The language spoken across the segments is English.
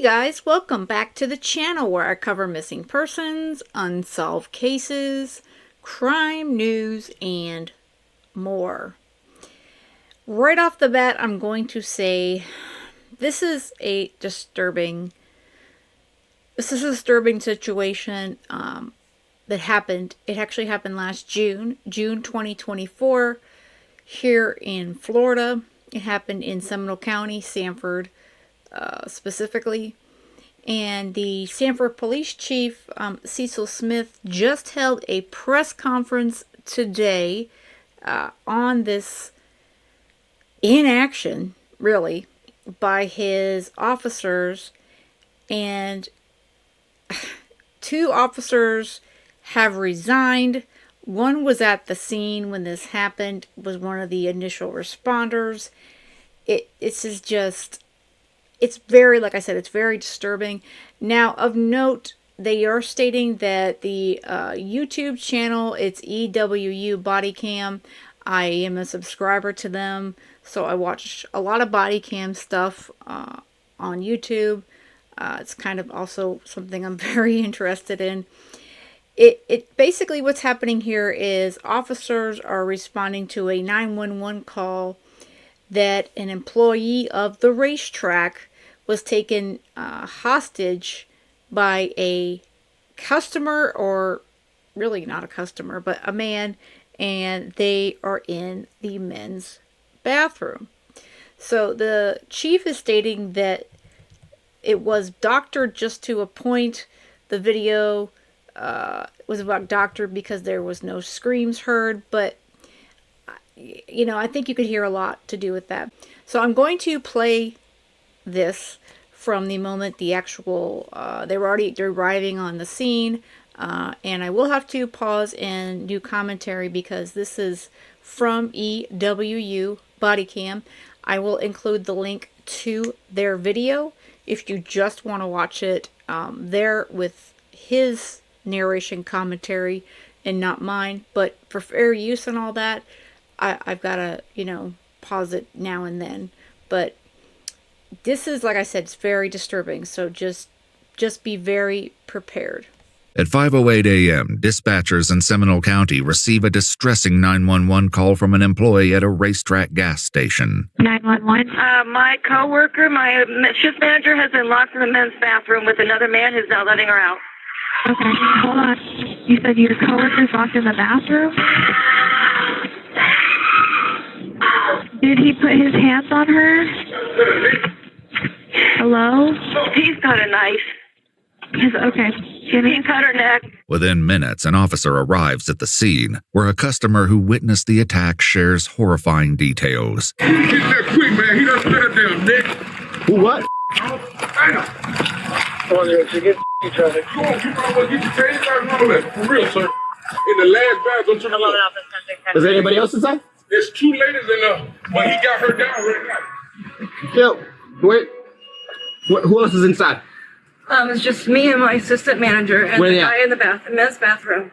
Hey guys, welcome back to the channel where I cover missing persons, unsolved cases, crime news, and more. Right off the bat, I'm going to say this is a disturbing situation that happened. It actually happened last June 2024, here in Florida. It happened in Seminole County, Sanford, specifically. And the Sanford Police Chief, Cecil Smith, just held a press conference today on this inaction, really, by his officers. And two officers have resigned. One was at the scene when this happened, was one of the initial responders. It's very, like I said, it's very disturbing. Now, of note, they are stating that the YouTube channel, it's EWU Body Cam. I am a subscriber to them, so I watch a lot of body cam stuff on YouTube. It's kind of also something I'm very interested in. It basically, what's happening here is officers are responding to a 911 call that an employee of the Racetrac was taken hostage by a customer, or really not a customer, but a man, and they are in the men's bathroom. So the chief is stating that it was doctored just to a point. The video was about doctored because there was no screams heard, but you know, I think you could hear a lot to do with that. So I'm going to play this from the moment the actual they're arriving on the scene, and I will have to pause and do commentary because this is from EWU Bodycam. I will include the link to their video if you just want to watch it there with his narration commentary and not mine, but for fair use and all that, I've got to, you know, pause it now and then. But this is, like I said, it's very disturbing, so just be very prepared. At 5:08 a.m., dispatchers in Seminole County receive a distressing 911 call from an employee at a Racetrac gas station. 911. My coworker, my shift manager, has been locked in the men's bathroom with another man who's not letting her out. Okay, hold on. You said your coworker's locked in the bathroom? Did he put his hands on her? Hello? He's got a knife. Okay. He cut her neck. Within minutes, an officer arrives at the scene, where a customer who witnessed the attack shares horrifying details. Get that quick, man. He done spit her damn neck. Who what? Damn. Come on, you get each other. Come on, keep on, get your face out and all that. For real, sir. In the last bathroom to the left. Is there anybody else inside? There's two ladies in there, but he got her down right now. Yo, wait. Who else is inside? It's just me and my assistant manager and Where the they at? guy in the men's bathroom.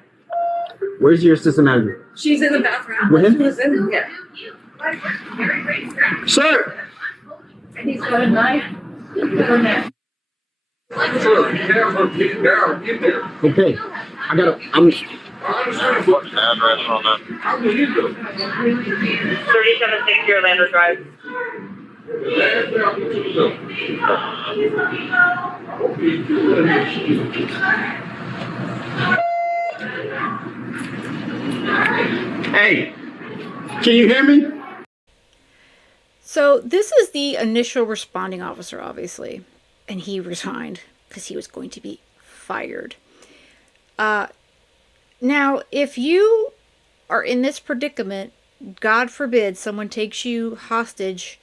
Where's your assistant manager? She's in the bathroom. With him? She was in here. Sir! And he's got a knife. Her neck. Sir, he has her get down, get there. Okay. I'm... I understand what's the address on that? I believe it. 3760 Orlando Drive. The last bathroom to the left. I hope he's doing it. Hey! Can you hear me? So this is the initial responding officer, obviously, and he resigned because he was going to be fired. Now, if you are in this predicament, God forbid someone takes you hostage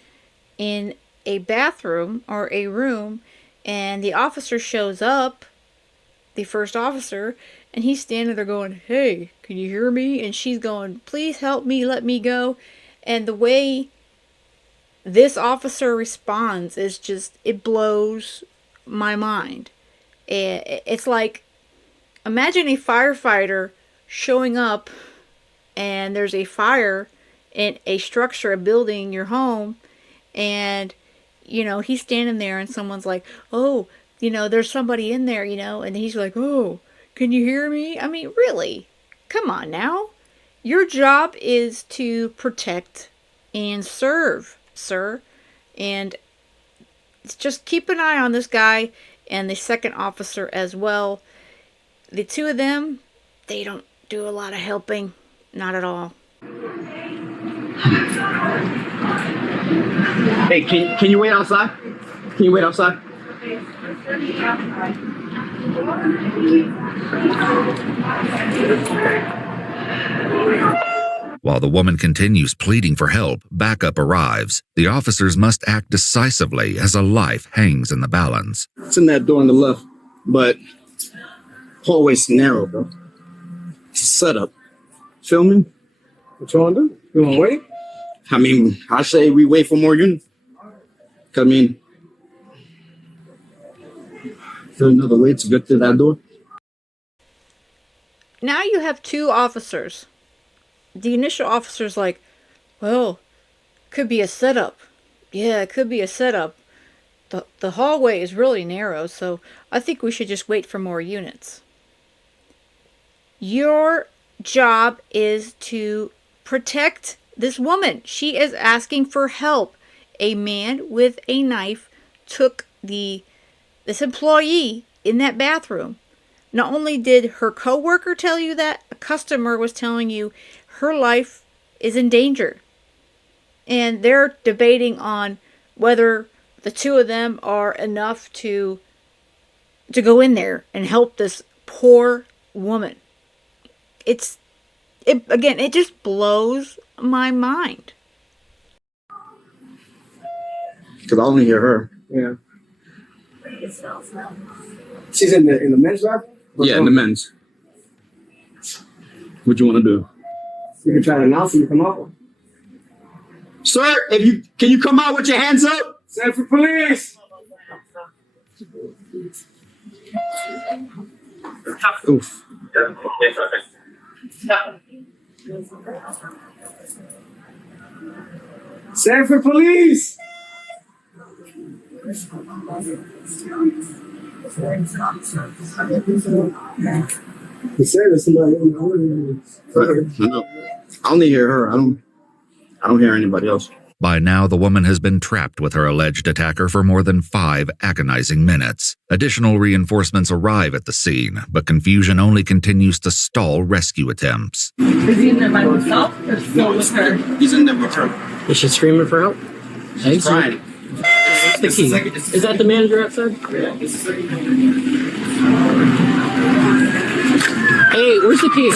in a bathroom or a room, and the officer shows up, the first officer, and he's standing there going, "Hey, can you hear me?" And she's going, "Please help me, let me go." And the way this officer responds is just, it blows my mind. It's like, imagine a firefighter showing up and there's a fire in a structure, a building, your home, and he's standing there and someone's like, oh, there's somebody in there, and he's like, oh, can you hear me? I mean, really? Come on now. Your job is to protect and serve, sir. And just keep an eye on this guy and the second officer as well. The two of them, they don't do a lot of helping. Not at all. Hey, can you wait outside? Can you wait outside? While the woman continues pleading for help, backup arrives. The officers must act decisively as a life hangs in the balance. It's in that door on the left, but hallway's narrow, bro. It's a setup. Filming? What you want to do? You want to wait? I mean, I say we wait for more units. I mean, is there another way to get to that door? Now you have two officers. The initial officer's like, well, could be a setup. Yeah, it could be a setup. The hallway is really narrow, so I think we should just wait for more units. Your job is to protect this woman. She is asking for help. A man with a knife took this employee in that bathroom. Not only did her coworker tell you that, a customer was telling you her life is in danger. And they're debating on whether the two of them are enough to go in there and help this poor woman. It just blows my mind. Because I only hear her. Yeah. She's in the men's bathroom? Yeah, in the men's. What you want to do? You can try to announce and you come up. Sir, can you come out with your hands up? Sanford police! Oof. Sanford police! He said there's somebody in the audience. I only hear her. I don't hear anybody else. By now, the woman has been trapped with her alleged attacker for more than 5 agonizing minutes. Additional reinforcements arrive at the scene, but confusion only continues to stall rescue attempts. Is he in there by himself or still with her? He's in there with her. Is she screaming for help? She's crying. What's the key? Is that the manager outside? Hey, where's the key?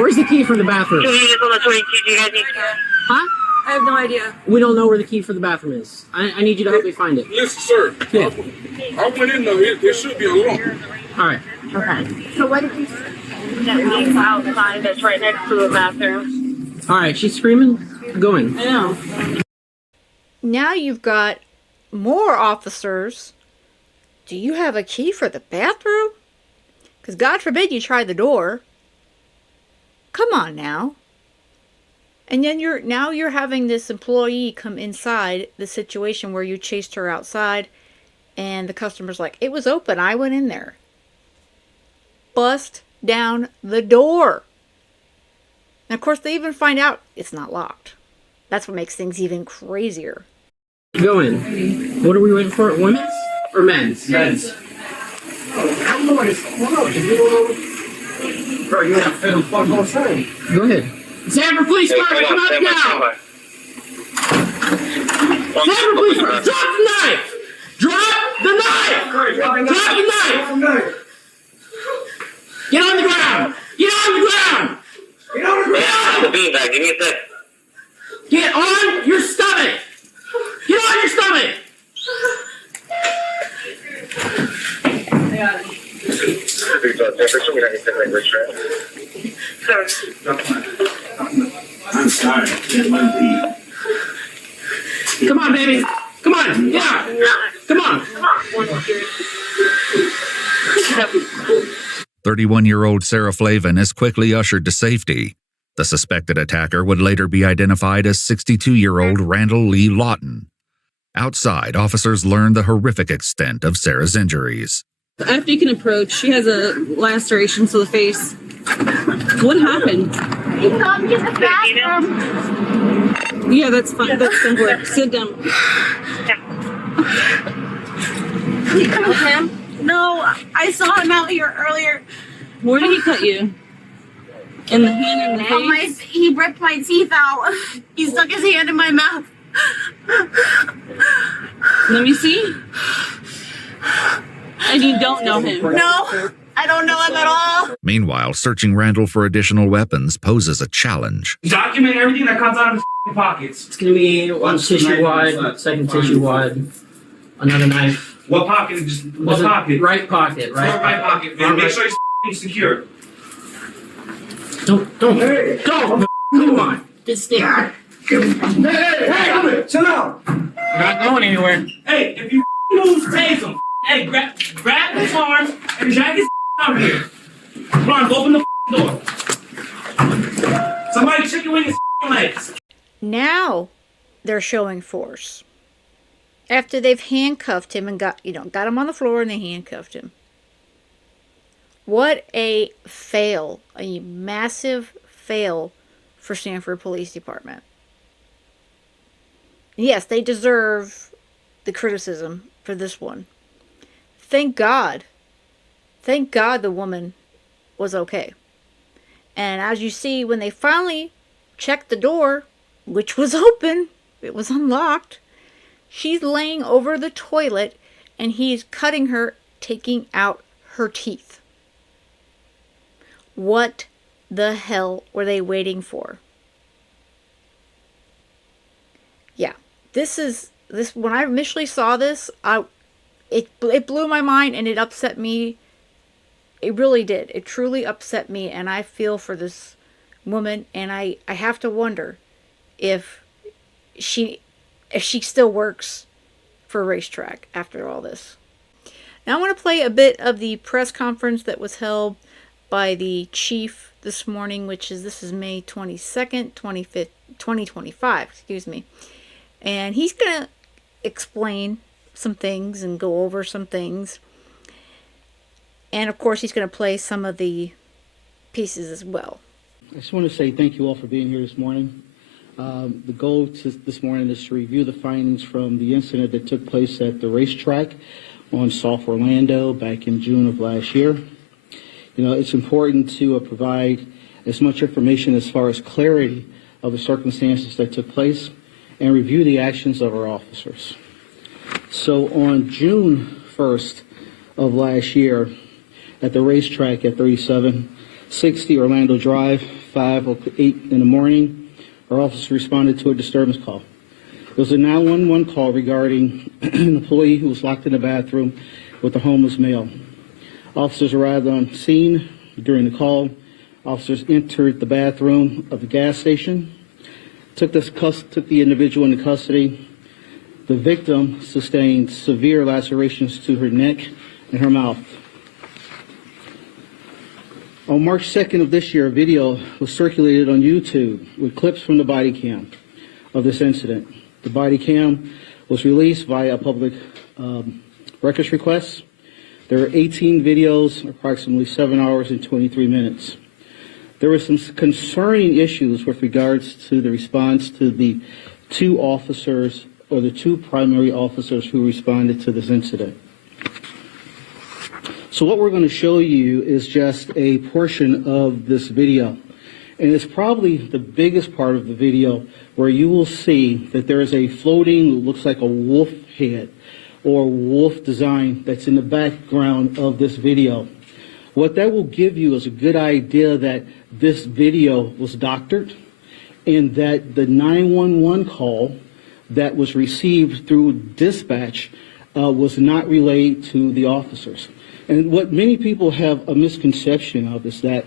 Where's the key for the bathroom? Huh? I have no idea. We don't know where the key for the bathroom is. I need you to help me find it. Listen, sir. Yeah. I went in there. There should be a lock. All right. Okay. So what did you say? That leaf outside that's right next to the bathroom. All right, she's screaming. Go in. I know. Now you've got more officers. Do you have a key for the bathroom? Because God forbid you try the door. Come on now. And then you're having this employee come inside the situation where you chased her outside, and the customer's like, it was open, I went in there. Bust down the door. And of course they even find out it's not locked. That's what makes things even crazier. Go in. What are we waiting for? Women's or men's? Men's. Bro, you have to fuck on saying. Go ahead. Sanford Police Department, come out now! Sanford Police Department, drop the knife! Drop the knife! Drop the knife! Get on the ground! Get on the ground! Get on the ground! Give me a sec. Get on your stomach! Get on your stomach! I'm sorry. Come on, baby! Come on! Yeah! Come on! 31-year-old Sarah Flavin is quickly ushered to safety. The suspected attacker would later be identified as 62-year-old Randall Lee Lawton. Outside, officers learn the horrific extent of Sarah's injuries. After you can approach, she has a laceration to the face. What happened? You got me in the bathroom. Yeah, that's fine. That's Sanford. Sit down. You killed him? No, I saw him out here earlier. Where did he cut you? In the hand or in the face? He ripped my teeth out. He stuck his hand in my mouth. Let me see. And you don't know him? No, I don't know him at all. Meanwhile, searching Randall for additional weapons poses a challenge. Document everything that comes out of his pockets. It's gonna be one tissue wide, second tissue wide, another knife. What pocket? What pocket? Right pocket, right? Right pocket. And make sure it's secure. Don't, come on. Just stay. Hey, chill out. We're not going anywhere. Hey, if you move, tase him. Hey, grab his arms and drag his out here. Come on, open the door. Somebody check your his legs. Now they're showing force. After they've handcuffed him and got him on the floor and they handcuffed him. What a fail. A massive fail for Sanford Police Department. Yes, they deserve the criticism for this one. Thank God. Thank God the woman was okay. And as you see, when they finally checked the door, which was open, it was unlocked, she's laying over the toilet and he's cutting her, taking out her teeth. What the hell were they waiting for? Yeah, this when I initially saw this, it blew my mind and it upset me. It really did. It truly upset me, and I feel for this woman, and I have to wonder if she still works for Racetrac after all this. Now I want to play a bit of the press conference that was held by the chief this morning, this is May 22nd, 2025, excuse me. And he's going to explain some things and go over some things. And of course, he's going to play some of the pieces as well. I just want to say thank you all for being here this morning. The goal this morning is to review the findings from the incident that took place at the Racetrac on South Orlando back in June of last year. It's important to provide as much information as far as clarity of the circumstances that took place and review the actions of our officers. So on June 1st of last year at the Racetrac at 3760 Orlando Drive, 5:08 in the morning, our officers responded to a disturbance call. It was a 911 call regarding an employee who was locked in the bathroom with a homeless male. Officers arrived on scene during the call. Officers entered the bathroom of the gas station, took the individual into custody. The victim sustained severe lacerations to her neck and her mouth. On March 2nd of this year, a video was circulated on YouTube with clips from the body cam of this incident. The body cam was released via a public records request. There are 18 videos, approximately 7 hours and 23 minutes. There were some concerning issues with regards to the response to the two officers, or the two primary officers who responded to this incident. So what we're going to show you is just a portion of this video. And it's probably the biggest part of the video where you will see that there is a floating, looks like a wolf head or wolf design that's in the background of this video. What that will give you is a good idea that this video was doctored and that the 911 call that was received through dispatch was not relayed to the officers. And what many people have a misconception of is that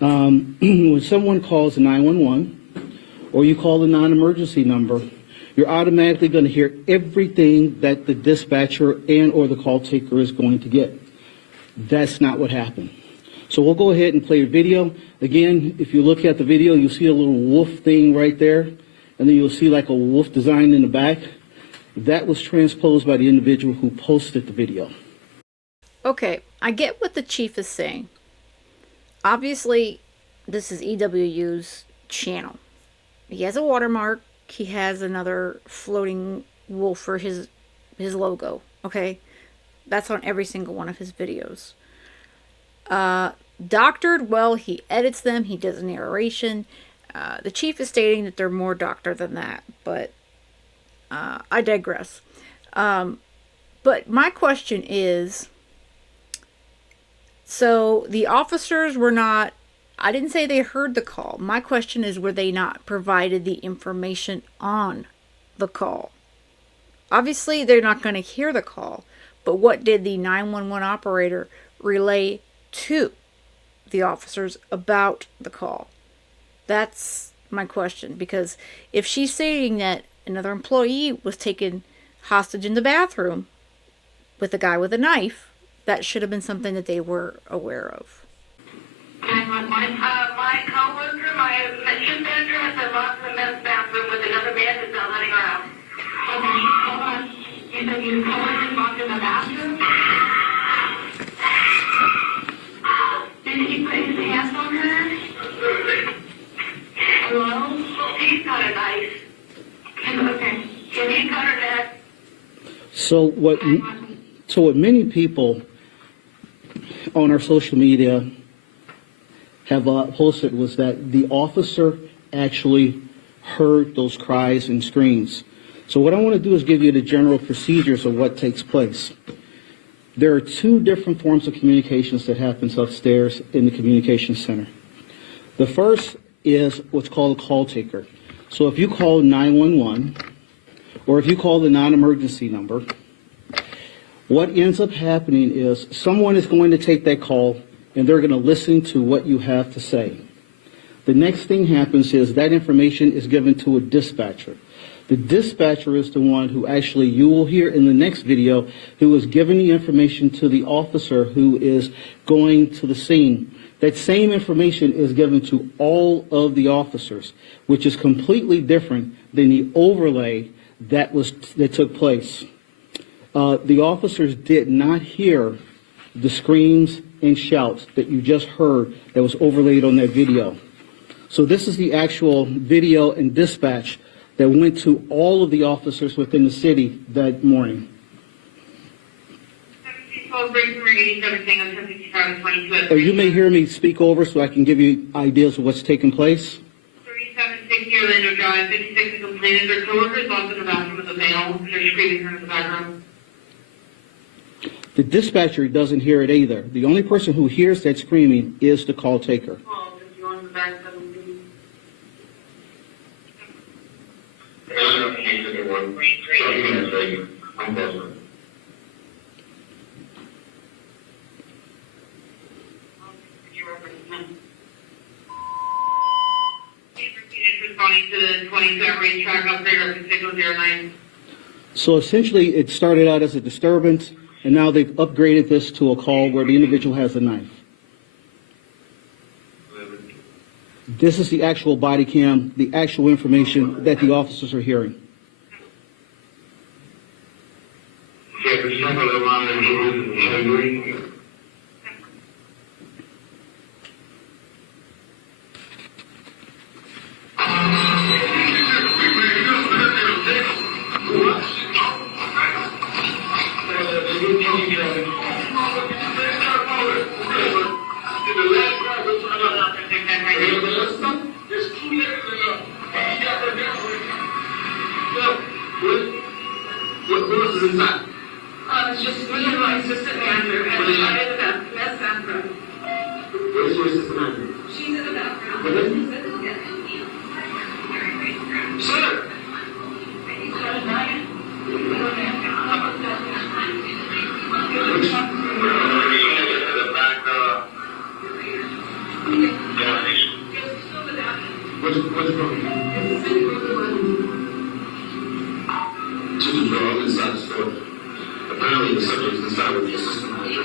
when someone calls 911 or you call a non-emergency number, you're automatically going to hear everything that the dispatcher and or the call taker is going to get. That's not what happened. So we'll go ahead and play a video. Again, if you look at the video, you'll see a little wolf thing right there. And then you'll see like a wolf design in the back. That was transposed by the individual who posted the video. Okay, I get what the chief is saying. Obviously, this is EWU's channel. He has a watermark. He has another floating wolf for his logo. Okay, that's on every single one of his videos. Doctored, well, he edits them. He does narration. The chief is stating that they're more doctored than that, but I digress. But my question is, so the officers were not, I didn't say they heard the call. My question is, were they not provided the information on the call? Obviously, they're not going to hear the call, but what did the 911 operator relay to the officers about the call? That's my question, because if she's saying that another employee was taken hostage in the bathroom with a guy with a knife, that should have been something that they were aware of. My coworker, my shift manager, has been locked in the men's bathroom with another man who's not letting her out. Okay, hold on. You said your coworker's locked in the bathroom? Did he put his hands on her? Hello? He's got a knife. Okay. Can he cut her neck? So what many people on our social media have posted was that the officer actually heard those cries and screams. So what I want to do is give you the general procedures of what takes place. There are two different forms of communications that happens upstairs in the communication center. The first is what's called a call taker. So if you call 911 or if you call the non-emergency number, what ends up happening is someone is going to take that call and they're going to listen to what you have to say. The next thing happens is that information is given to a dispatcher. The dispatcher is the one who actually, you will hear in the next video, who is giving the information to the officer who is going to the scene. That same information is given to all of the officers, which is completely different than the overlay that took place. The officers did not hear the screams and shouts that you just heard that was overlaid on that video. So this is the actual video and dispatch that went to all of the officers within the city that morning. You may hear me speak over so I can give you ideas of what's taking place. 3760 Orlando Drive, 56 is completed. Their coworkers locked in the bathroom with a male, and they're screaming her in the bathroom. The dispatcher doesn't hear it either. The only person who hears that screaming is the call taker. Responding to the 27 Racetrac upgrade or 6009. So essentially it started out as a disturbance, and now they've upgraded this to a call where the individual has a knife. This is the actual body cam, the actual information that the officers are hearing. It's just me and my assistant manager, and I'm in the bathroom. Where's your assistant manager? She's in the bathroom. Sir! What's wrong? To the door inside the store. Apparently the subject is inside with the assistant manager.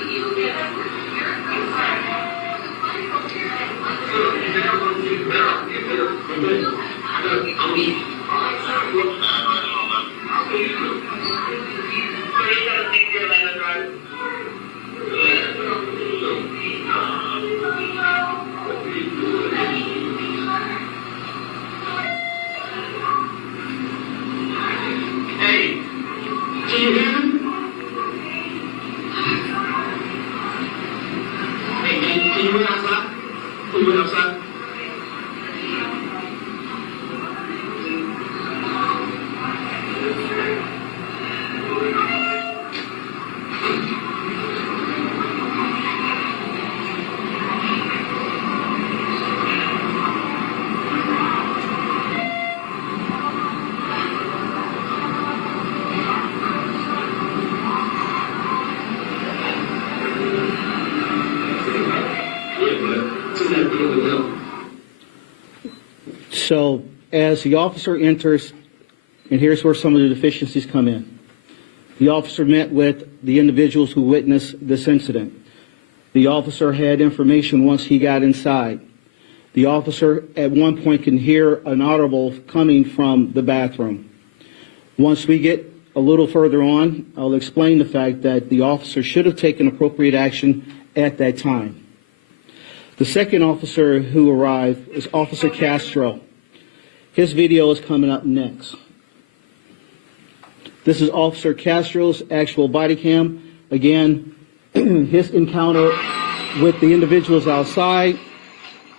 So as the officer enters, and here's where some of the deficiencies come in. The officer met with the individuals who witnessed this incident. The officer had information once he got inside. The officer at one point can hear an audible coming from the bathroom. Once we get a little further on, I'll explain the fact that the officer should have taken appropriate action at that time. The second officer who arrived is Officer Castro. His video is coming up next. This is Officer Castro's actual body cam. Again, his encounter with the individuals outside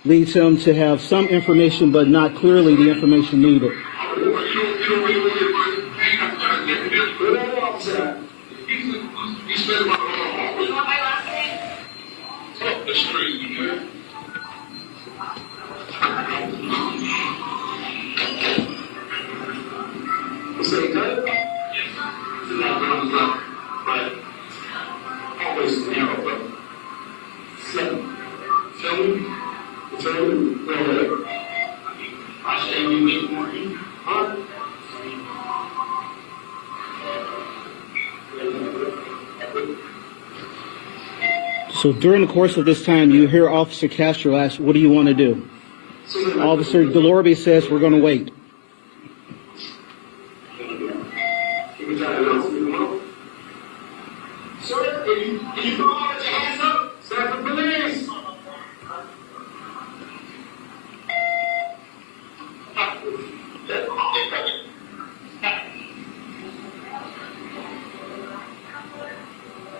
leads him to have some information, but not clearly the information needed. So during the course of this time, you hear Officer Castro ask, "What do you want to do?" Officer Delorbe says, "We're going to wait." Sir, can you come on with your hands up? Sanford police!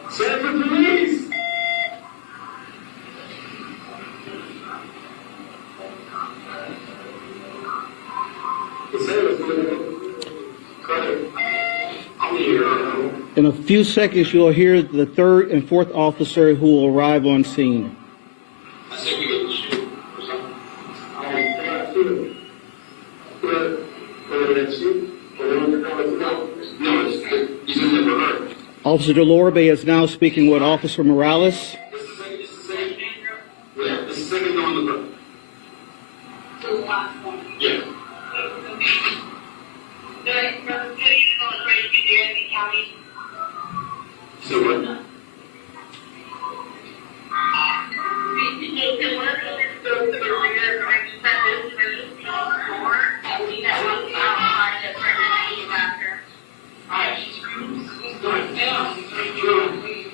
Sanford police! In a few seconds, you'll hear the third and fourth officer who will arrive on scene. I said we get the shoot. Officer Delorbe is now speaking with Officer Morales. Yeah, this is second on the road. Yeah. So what?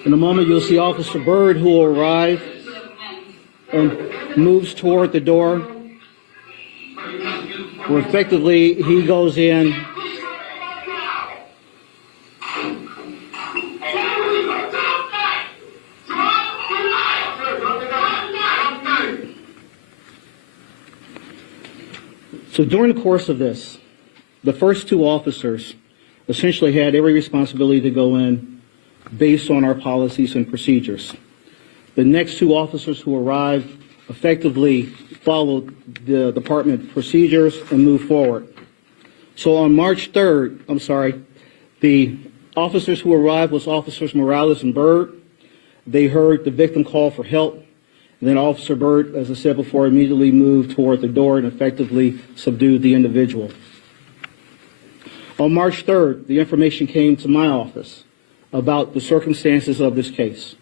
In a moment, you'll see Officer Byrd, who will arrive and moves toward the door, where effectively he goes in. So during the course of this, the first two officers essentially had every responsibility to go in based on our policies and procedures. The next two officers who arrived effectively followed the department procedures and moved forward. So on March 3rd, the officers who arrived was Officers Morales and Byrd. They heard the victim call for help. And then Officer Byrd, as I said before, immediately moved toward the door and effectively subdued the individual. On March 3rd, the information came to my office about the circumstances of this case.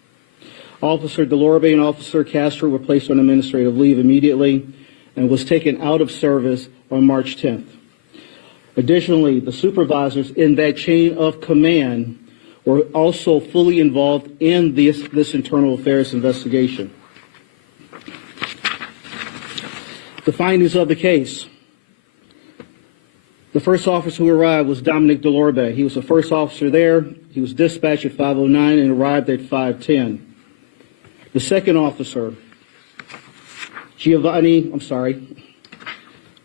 Officer Delorbe and Officer Castro were placed on administrative leave immediately and was taken out of service on March 10th. Additionally, the supervisors in that chain of command were also fully involved in this internal affairs investigation. The findings of the case. The first officer who arrived was Dominic Delorbe. He was the first officer there. He was dispatched at 5:09 and arrived at 5:10. The second officer,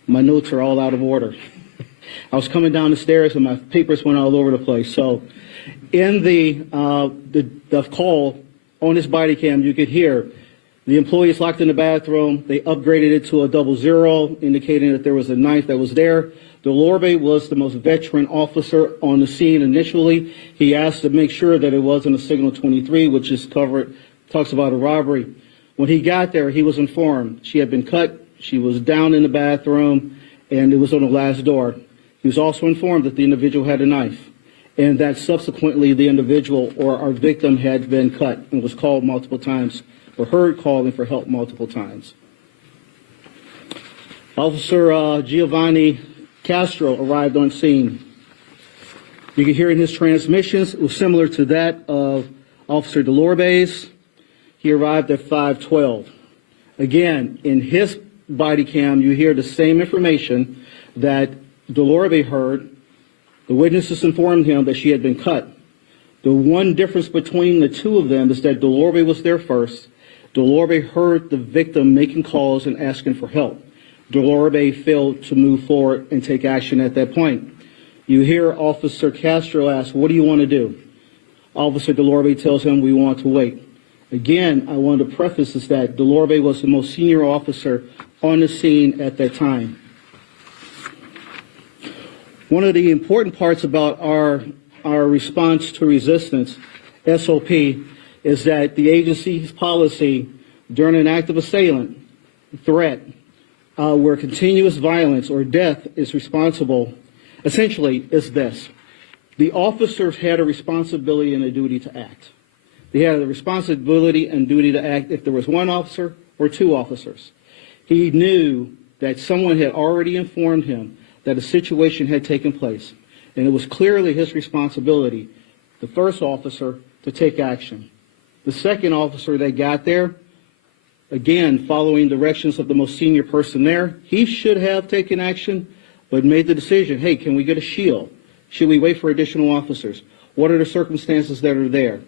my notes are all out of order. I was coming down the stairs and my papers went all over the place. So in the call on this body cam, you could hear the employee is locked in the bathroom. They upgraded it to a 00, indicating that there was a knife that was there. Delorbe was the most veteran officer on the scene initially. He asked to make sure that it wasn't a signal 23, which is talks about a robbery. When he got there, he was informed she had been cut. She was down in the bathroom, and it was on the last door. He was also informed that the individual had a knife, and that subsequently the individual or our victim had been cut and was called multiple times or heard calling for help multiple times. Officer Giovanni Castro arrived on scene. You can hear in his transmissions, it was similar to that of Officer Delorbe's. He arrived at 5:12. Again, in his body cam, you hear the same information that Delorbe heard. The witnesses informed him that she had been cut. The one difference between the two of them is that Delorbe was there first. Delorbe heard the victim making calls and asking for help. Delorbe failed to move forward and take action at that point. You hear Officer Castro ask, "What do you want to do?" Officer Delorbe tells him, "We want to wait." Again, I want to preface is that Delorbe was the most senior officer on the scene at that time. One of the important parts about our response to resistance, SOP, is that the agency's policy during an active assailant threat where continuous violence or death is responsible, essentially is this. The officers had a responsibility and a duty to act. They had a responsibility and duty to act if there was one officer or two officers. He knew that someone had already informed him that a situation had taken place, and it was clearly his responsibility, the first officer, to take action. The second officer that got there, again, following directions of the most senior person there, he should have taken action, but made the decision, hey, can we get a shield? Should we wait for additional officers? What are the circumstances that are there?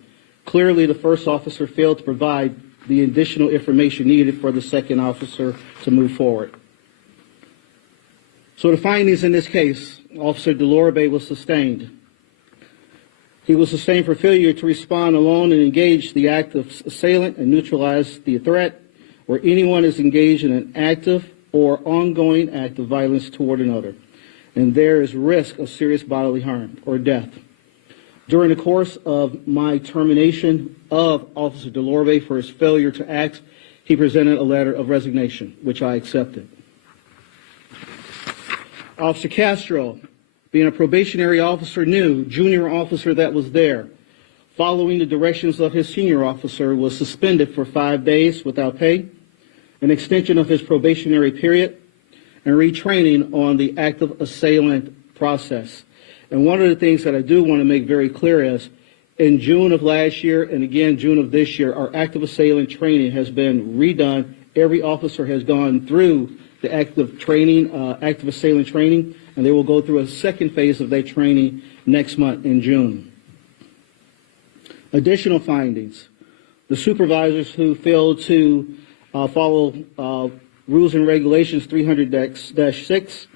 Clearly, the first officer failed to provide the additional information needed for the second officer to move forward. So the findings in this case, Officer Delorbe was sustained. He was sustained for failure to respond alone and engage the active assailant and neutralize the threat, where anyone is engaged in an active or ongoing act of violence toward another, and there is risk of serious bodily harm or death. During the course of my termination of Officer Delorbe for his failure to act, he presented a letter of resignation, which I accepted. Officer Castro, being a probationary officer, knew junior officer that was there, following the directions of his senior officer, was suspended for 5 days without pay, an extension of his probationary period, and retraining on the active assailant process. And one of the things that I do want to make very clear is, in June of last year and again June of this year, our active assailant training has been redone. Every officer has gone through the active assailant training, and they will go through a second phase of their training next month in June. Additional findings: the supervisors who failed to follow rules and regulations 300-6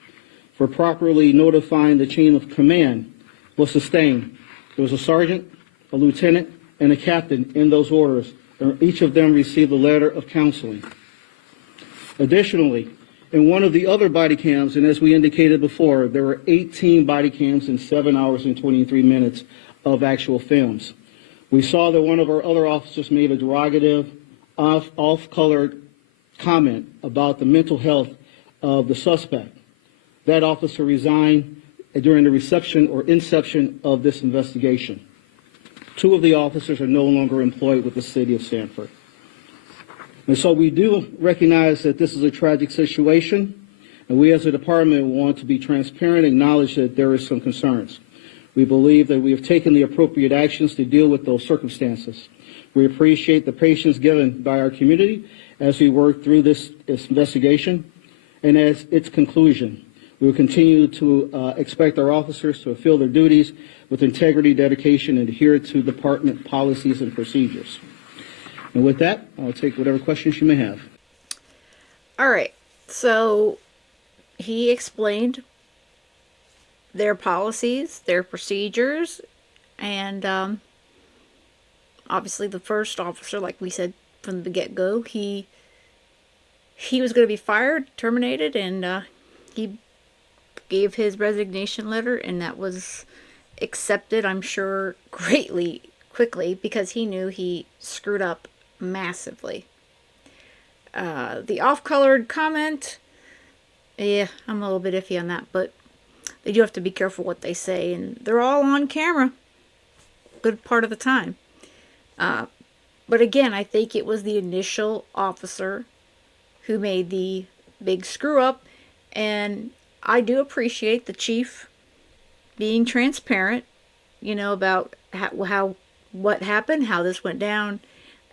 for properly notifying the chain of command was sustained. There was a sergeant, a lieutenant, and a captain in those orders, and each of them received a letter of counseling. Additionally, in one of the other body cams, and as we indicated before, there were 18 body cams in 7 hours and 23 minutes of actual films. We saw that one of our other officers made a derogative, off-colored comment about the mental health of the suspect. That officer resigned during the reception or inception of this investigation. 2 of the officers are no longer employed with the city of Sanford. And so we do recognize that this is a tragic situation, and we as a department want to be transparent and acknowledge that there is some concerns. We believe that we have taken the appropriate actions to deal with those circumstances. We appreciate the patience given by our community as we work through this investigation, and as its conclusion. We will continue to expect our officers to fulfill their duties with integrity, dedication, and adhere to department policies and procedures. And with that, I'll take whatever questions you may have. All right. So he explained their policies, their procedures, and obviously the first officer, like we said from the get-go, he was going to be fired, terminated, and he gave his resignation letter, and that was accepted, I'm sure, quickly, because he knew he screwed up massively. The off-colored comment, Yeah, I'm a little bit iffy on that, but they do have to be careful what they say, and they're all on camera good part of the time. But again, I think it was the initial officer who made the big screw up, and I do appreciate the chief being transparent, about how what happened, how this went down,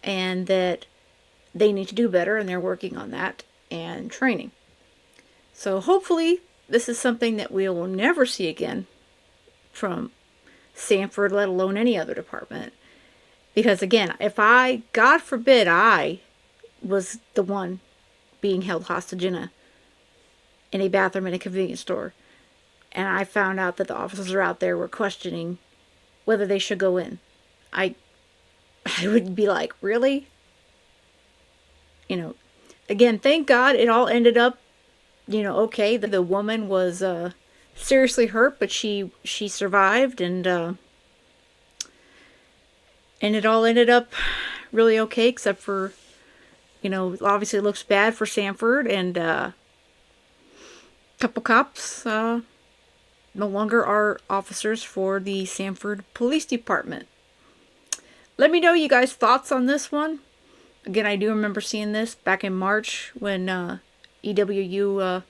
and that they need to do better, and they're working on that and training. So hopefully this is something that we will never see again from Sanford, let alone any other department. Because again, if God forbid, I was the one being held hostage in a bathroom in a convenience store, and I found out that the officers are out there were questioning whether they should go in, I would be like, really? Again, thank God it all ended up, okay. The woman was seriously hurt, but she survived, and it all ended up really okay, except for, obviously it looks bad for Sanford, and a couple cops no longer are officers for the Sanford Police Department. Let me know you guys' thoughts on this one. Again, I do remember seeing this back in March when EWU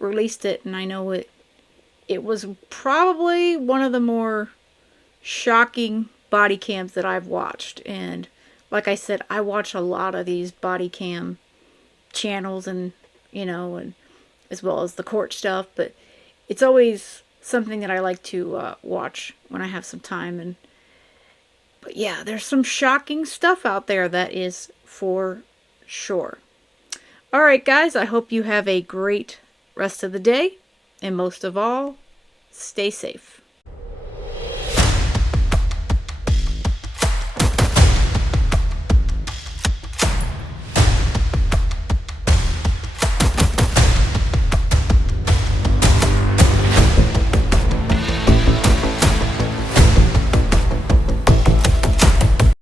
released it, and I know it was probably one of the more shocking body cams that I've watched. And like I said, I watch a lot of these body cam channels, and and as well as the court stuff, but it's always something that I like to watch when I have some time. But yeah, there's some shocking stuff out there, that is for sure. Alright guys, I hope you have a great rest of the day, and most of all, stay safe.